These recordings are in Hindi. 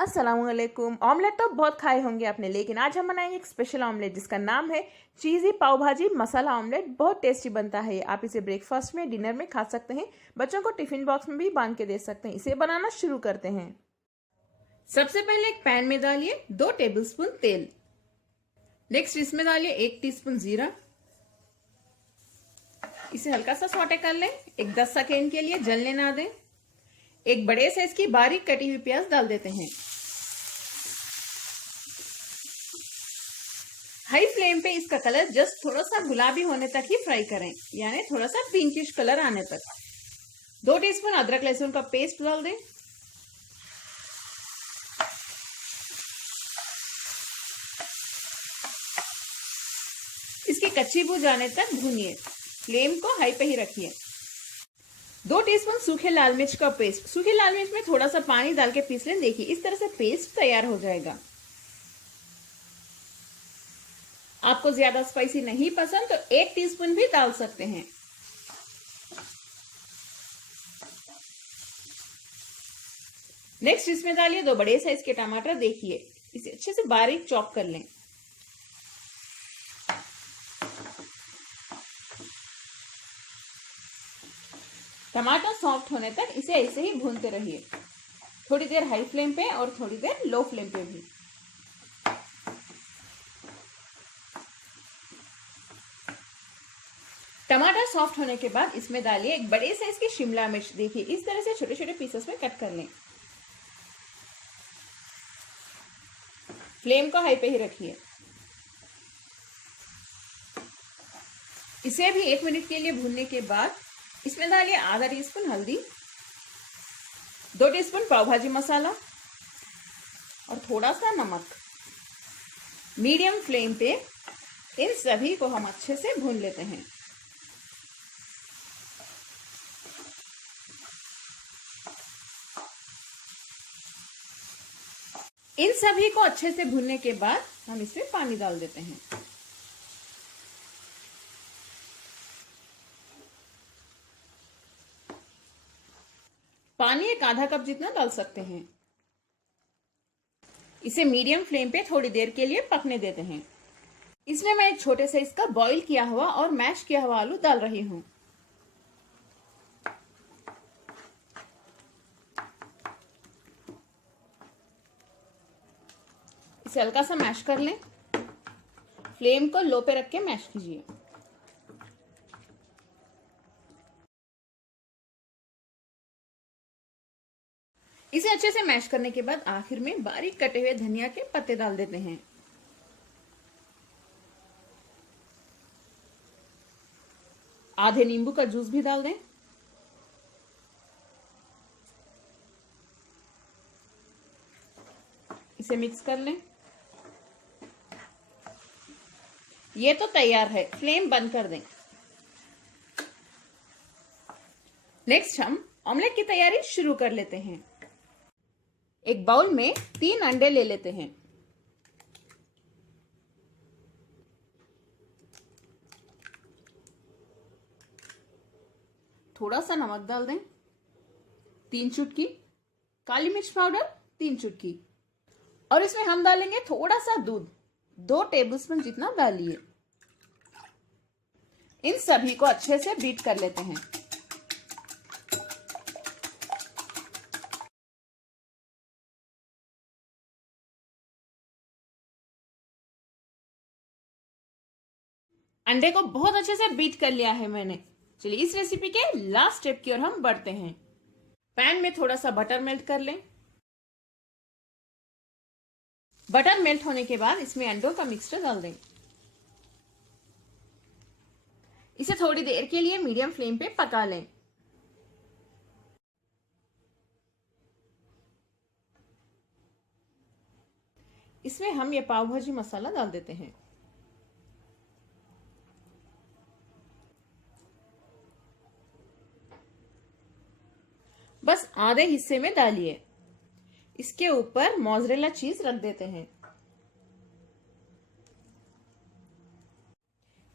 अस्सलामुअलैकुम। ऑमलेट तो बहुत खाए होंगे आपने, लेकिन आज हम बनाएंगे एक स्पेशल ऑमलेट जिसका नाम है चीज़ी पाव भाजी मसाला ऑमलेट। बहुत टेस्टी बनता है। आप इसे ब्रेकफास्ट में, डिनर में खा सकते हैं। बच्चों को टिफिन बॉक्स में भी बांध के दे सकते हैं। इसे बनाना शुरू करते हैं। सबसे पहले एक पैन में डालिए 2 टेबलस्पून तेल। नेक्स्ट इसमें डालिए 1 टीस्पून जीरा। इसे हल्का सा सौटे कर लें। एक 10 सेकेंड के लिए जलने ना दें। एक बड़े साइज की बारीक कटी हुई प्याज डाल देते हैं। हाई फ्लेम पे इसका कलर जस्ट थोड़ा सा गुलाबी होने तक ही फ्राई करें, यानी थोड़ा सा पिंकिश कलर आने तक। 2 टीस्पून अदरक लहसुन का पेस्ट डाल दें। इसकी कच्ची बू जाने तक भूनिए। फ्लेम को हाई पे ही रखिए। 2 टीस्पून सूखे लाल मिर्च का पेस्ट। सूखे लाल मिर्च में थोड़ा सा पानी डाल के पीस लें। देखिए इस तरह से पेस्ट तैयार हो जाएगा। आपको ज्यादा स्पाइसी नहीं पसंद तो 1 टीस्पून भी डाल सकते हैं। नेक्स्ट इसमें डालिए 2 बड़े साइज के टमाटर। देखिए इसे अच्छे से बारीक चॉप कर लें। टमाटर सॉफ्ट होने तक इसे ऐसे ही भूनते रहिए। थोड़ी देर हाई फ्लेम पे और थोड़ी देर लो फ्लेम पे भी। टमाटर सॉफ्ट होने के बाद इसमें डालिए एक बड़े साइज की शिमला मिर्च। देखिए इस तरह से छोटे छोटे पीसेस में कट कर लें। फ्लेम को हाई पे ही रखिए। इसे भी 1 मिनट के लिए भूनने के बाद इसमें डालिए आधा टीस्पून हल्दी, 2 टीस्पून पाव भाजी मसाला और थोड़ा सा नमक। मीडियम फ्लेम पे इन सभी को हम अच्छे से भून लेते हैं। इन सभी को अच्छे से भूनने के बाद हम इसमें पानी डाल देते हैं। पानी एक आधा कप जितना डाल सकते हैं। इसे मीडियम फ्लेम पे थोड़ी देर के लिए पकने देते हैं। इसमें मैं एक छोटे साइज का बॉईल किया हुआ और मैश किया हुआ आलू डाल रही हूं। इसे हल्का सा मैश कर लें। फ्लेम को लो पे रख के मैश कीजिए। इसे अच्छे से मैश करने के बाद आखिर में बारीक कटे हुए धनिया के पत्ते डाल देते हैं। आधे नींबू का जूस भी डाल दें। इसे मिक्स कर लें। ये तो तैयार है। फ्लेम बंद कर दें। नेक्स्ट हम ऑमलेट की तैयारी शुरू कर लेते हैं। एक बाउल में 3 अंडे ले लेते हैं। थोड़ा सा नमक डाल दें, 3 चुटकी काली मिर्च पाउडर, 3 चुटकी, और इसमें हम डालेंगे थोड़ा सा दूध, 2 टेबलस्पून जितना डालिए। इन सभी को अच्छे से बीट कर लेते हैं। अंडे को बहुत अच्छे से बीट कर लिया है मैंने। चलिए इस रेसिपी के लास्ट स्टेप की ओर हम बढ़ते हैं। पैन में थोड़ा सा बटर मेल्ट कर लें। बटर मेल्ट होने के बाद इसमें अंडों का मिक्सचर डाल दें। इसे थोड़ी देर के लिए मीडियम फ्लेम पे पका लें। इसमें हम ये पाव भाजी मसाला डाल देते हैं। बस आधे हिस्से में डालिए। इसके ऊपर मोज़रेला चीज रख देते हैं।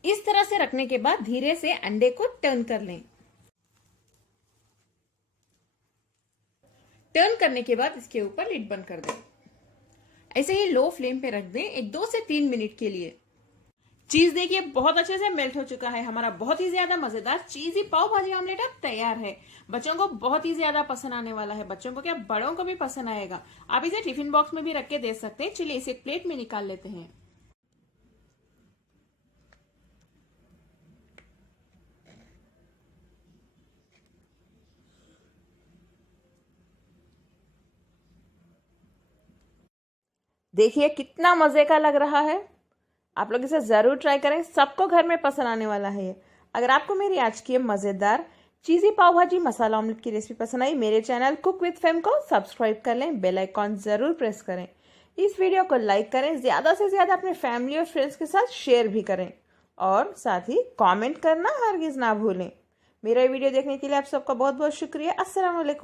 इस तरह से रखने के बाद धीरे से अंडे को टर्न कर लें। टर्न करने के बाद इसके ऊपर लिड बंद कर दें। ऐसे ही लो फ्लेम पे रख दें एक 2 से 3 मिनट के लिए। चीज देखिए बहुत अच्छे से मेल्ट हो चुका है। हमारा बहुत ही ज्यादा मजेदार चीजी पाव भाजी ऑमलेट अब तैयार है। बच्चों को बहुत ही ज्यादा पसंद आने वाला है। बच्चों को क्या, बड़ों को भी पसंद आएगा। आप इसे टिफिन बॉक्स में भी रख के दे सकते हैं। चलिए इसे एक प्लेट में निकाल लेते हैं। देखिए कितना मजे का लग रहा है। आप लोग इसे जरूर ट्राई करें, सबको घर में पसंद आने वाला है। अगर आपको मेरी आज की मजेदार चीजी पाव भाजी मसाला ऑमलेट की रेसिपी पसंद आई, मेरे चैनल कुक विद फेम को सब्सक्राइब कर लें, बेल आइकॉन जरूर प्रेस करें, इस वीडियो को लाइक करें, ज्यादा से ज्यादा अपने फैमिली और फ्रेंड्स के साथ शेयर भी करें और साथ ही कमेंट करना हरगिज ना भूलें। मेरा वीडियो देखने के लिए आप सबका बहुत बहुत शुक्रिया। अस्सलाम वालेकुम।